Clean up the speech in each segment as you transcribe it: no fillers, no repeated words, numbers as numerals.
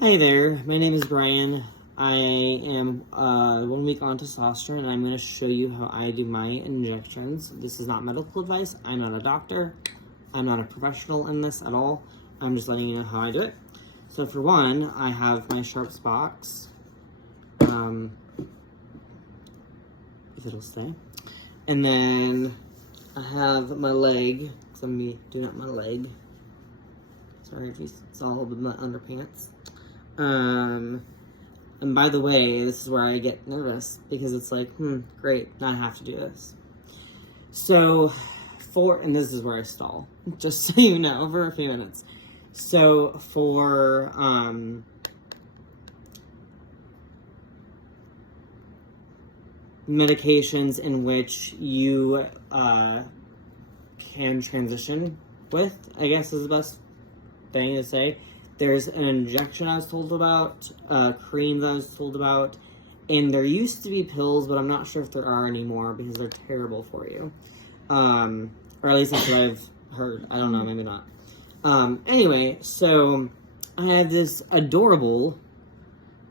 Hi there, my name is Brian. I am 1 week on testosterone, and I'm going to show you how I do my injections. This is not medical advice. I'm not a doctor. I'm not a professional in this at all. I'm just letting you know how I do it. So for one, I have my Sharps box, if it'll stay. And then I have my leg, because I'm going to be doing up my leg. Sorry if you saw a little bit of my underpants. And by the way, this is where I get nervous because it's like, great, now I have to do this. So, and this is where I stall, just so you know, for a few minutes. So, for, medications in which you, can transition with, I guess is the best thing to say. There's an injection I was told about, cream that I was told about, and there used to be pills, but I'm not sure if there are anymore because they're terrible for you. Or at least that's what I've heard. I don't know, maybe not. Anyway, so I have this adorable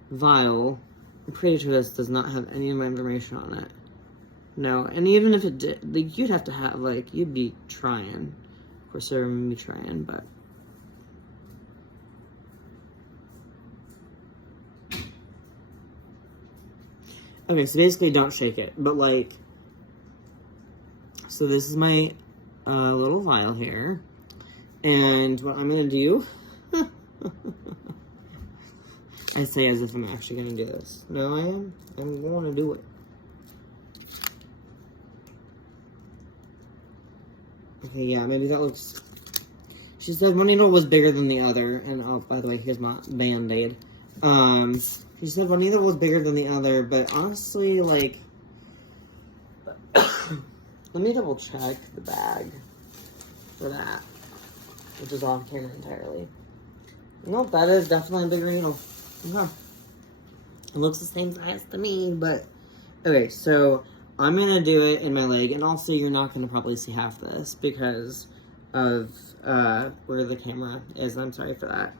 vial. I'm pretty sure this does not have any of my information on it. No, and even if it did, like, you'd have to have, like, you'd be trying. Of course, they're going to be trying, but... Okay, so basically don't shake it, but like, so this is my little vial here, and what I'm gonna do, I say as if I'm actually gonna do this. No, I'm going to do it. Okay, yeah, maybe that looks, she said one needle was bigger than the other, and oh, by the way, here's my Band-Aid. She said one neither was bigger than the other, but honestly, like, let me double check the bag for that, which is off camera entirely. Nope, that is definitely a bigger needle. Okay. It looks the same size to me, but, okay, so I'm gonna do it in my leg, and also you're not gonna probably see half this because of, where the camera is. I'm sorry for that.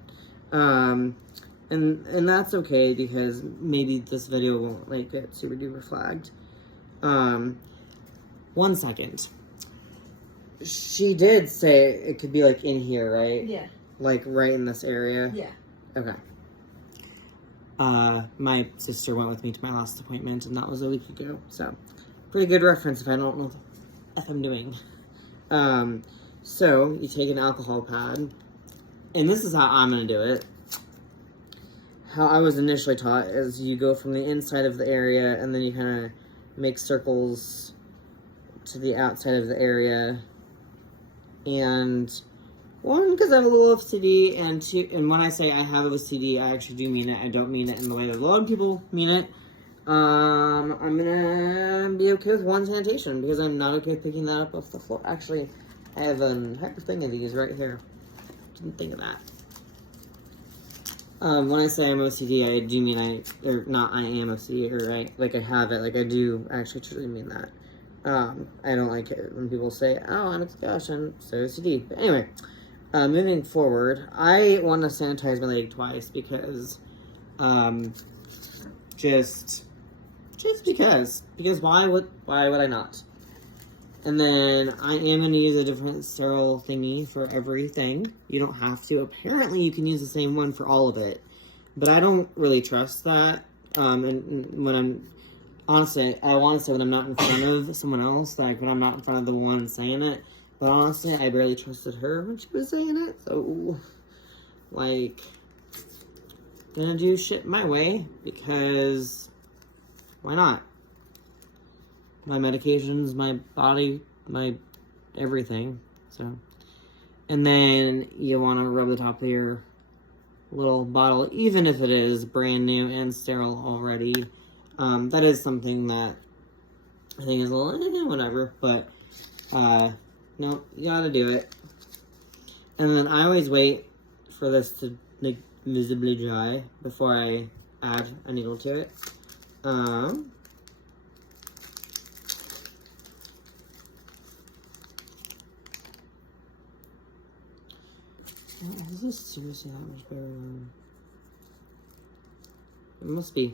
And that's okay because maybe this video won't like get super duper flagged. 1 second. She did say it could be like in here, right? Yeah. Like right in this area? Yeah. Okay. My sister went with me to my last appointment and that was a week ago. So pretty good reference if I don't know what I'm doing. So you take an alcohol pad, and this is how I'm gonna do it. How I was initially taught is you go from the inside of the area and then you kind of make circles to the outside of the area. And one, because I have a little OCD, and two, and when I say I have OCD, I actually do mean it. I don't mean it in the way that a lot of people mean it. I'm gonna be okay with one sanitation because I'm not okay with picking that up off the floor. Actually, I have a heck of thing of these right here. Didn't think of that. When I say I'm OCD, I do mean I am OCD, or like I have it, like I do actually truly mean that. I don't like it when people say, oh, gosh, I'm so OCD. But anyway, moving forward, I want to sanitize my leg twice because, just because why would I not? And then I am going to use a different sterile thingy for everything. You don't have to. Apparently, you can use the same one for all of it. But I don't really trust that. And when I'm... Honestly, I want to say when I'm not in front of someone else, like when I'm not in front of the one saying it. But honestly, I barely trusted her when she was saying it. So, like, gonna do shit my way because why not? My medications, my body, my everything. So, and then you want to rub the top of your little bottle, even if it is brand new and sterile already. That is something that I think is a little whatever, but no, you gotta do it. And then I always wait for this to like visibly dry before I add a needle to it. This is seriously that much better than It must be.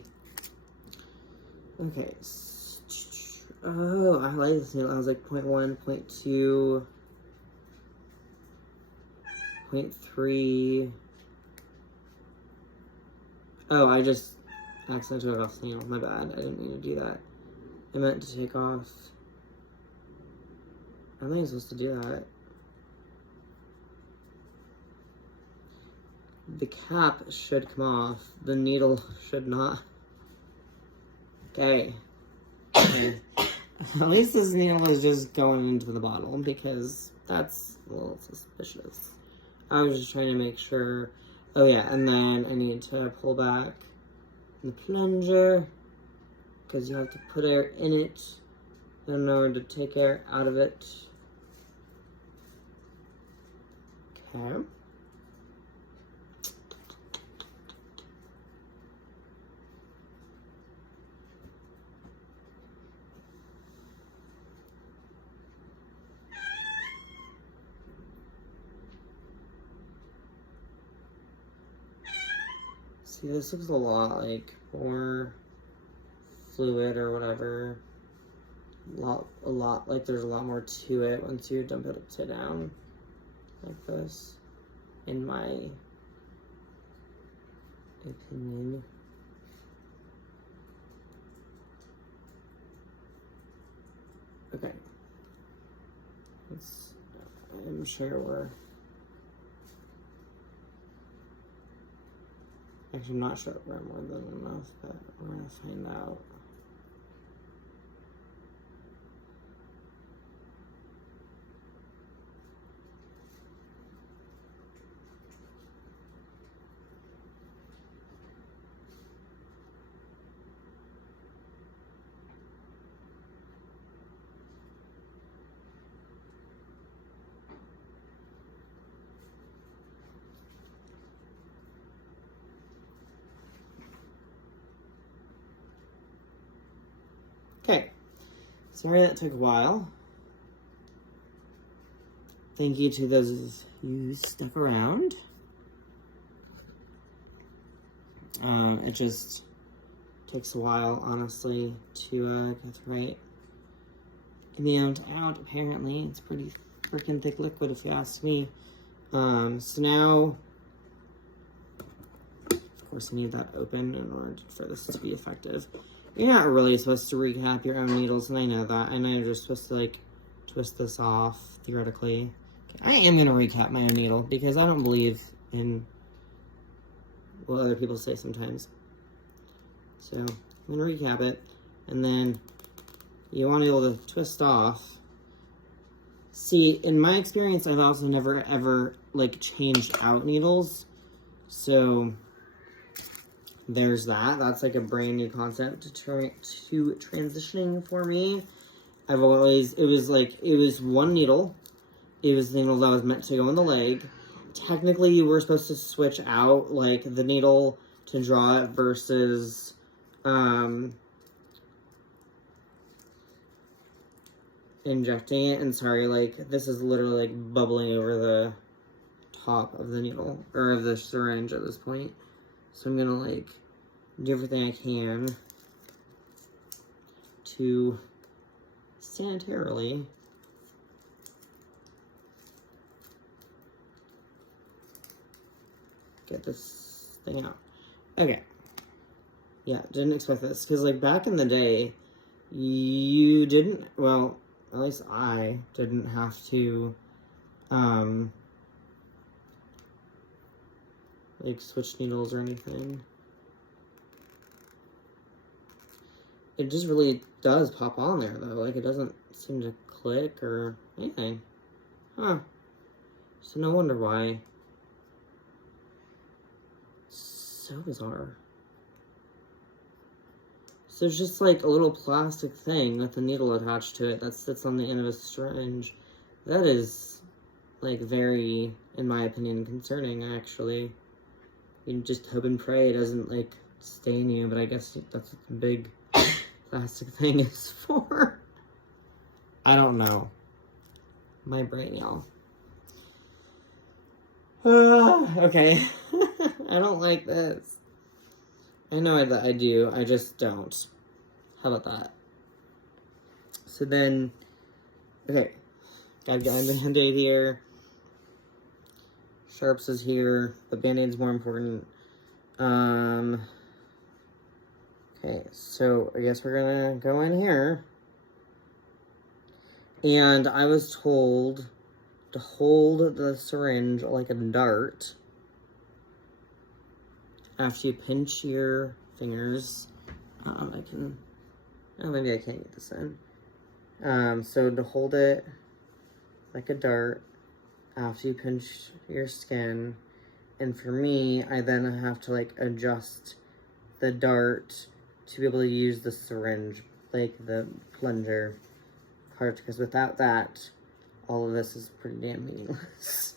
Okay. Oh, I like this needle. I was like 0.1, 0.2, 0.3. Oh, I just accidentally took off the needle. My bad. I didn't mean to do that. I meant to take off. I think I'm supposed to do that. The cap should come off. The needle should not. Okay. At least this needle is just going into the bottle because that's a little suspicious. I was just trying to make sure. Oh yeah, and then I need to pull back the plunger because you have to put air in it in order to take air out of it. Okay. See, this looks a lot like more fluid or whatever. A lot like there's a lot more to it once you dump it upside down like this, in my opinion. Okay. I'm sure we're... Actually, I'm not sure if we're more than enough, but we're gonna find out. Okay, sorry that took a while. Thank you to those of you who stuck around. It just takes a while, honestly, to get the right amount out. Apparently, it's pretty freaking thick liquid, if you ask me. So now, of course, I need that open in order for this to be effective. You're not really supposed to recap your own needles, and I know that. I know you're just supposed to, like, twist this off, theoretically. Okay, I am going to recap my own needle, because I don't believe in what other people say sometimes. So, I'm going to recap it, and then you want to be able to twist off. See, in my experience, I've also never, ever, like, changed out needles, so... There's that. That's like a brand new concept to transitioning for me. I've always, it was one needle. It was the needle that was meant to go in the leg. Technically, you were supposed to switch out, like, the needle to draw it versus, injecting it. And sorry, like, this is literally, like, bubbling over the top of the needle, or of the syringe at this point. So I'm gonna, like, do everything I can to sanitarily get this thing out. Okay. Yeah, didn't expect this. Because, like, back in the day, you didn't, well, at least I didn't have to, like, switch needles or anything. It just really does pop on there, though. Like, it doesn't seem to click or anything. Huh. So no wonder why. So bizarre. So there's just, like, a little plastic thing with a needle attached to it that sits on the end of a syringe. That is, like, very, in my opinion, concerning, actually. You just hope and pray it doesn't, like, stain you, but I guess that's what the big plastic thing is for. I don't know. My brain, y'all. Okay. I don't like this. I know that I do. I just don't. How about that? So then, okay. Gotta get the Band-Aid here. Sharps is here. The Band-Aid's more important. Okay, so I guess we're gonna go in here. And I was told to hold the syringe like a dart after you pinch your fingers. Oh, maybe I can't get this in. So to hold it like a dart after you pinch your skin. And for me, I then have to like adjust the dart to be able to use the syringe, like the plunger part, because without that, all of this is pretty damn meaningless.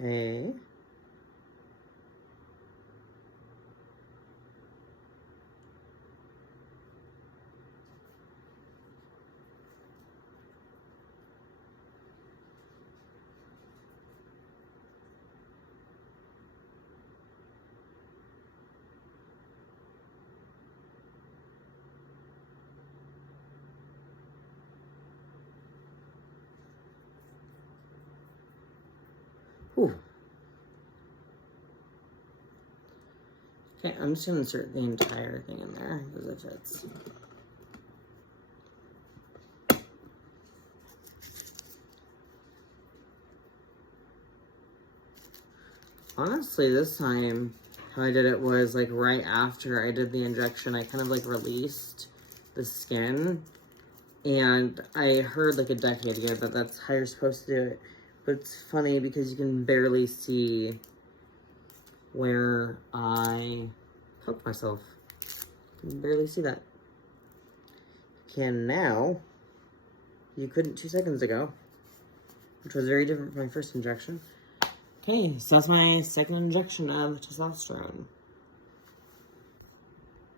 Okay. Whew. Okay, I'm just gonna insert the entire thing in there because it fits. Honestly, this time, how I did it was like right after I did the injection, I kind of like released the skin. And I heard like a decade ago that that's how you're supposed to do it. But it's funny because you can barely see where I poked myself. You can barely see that. You can now. You couldn't 2 seconds ago. Which was very different from my first injection. Okay, so that's my second injection of testosterone.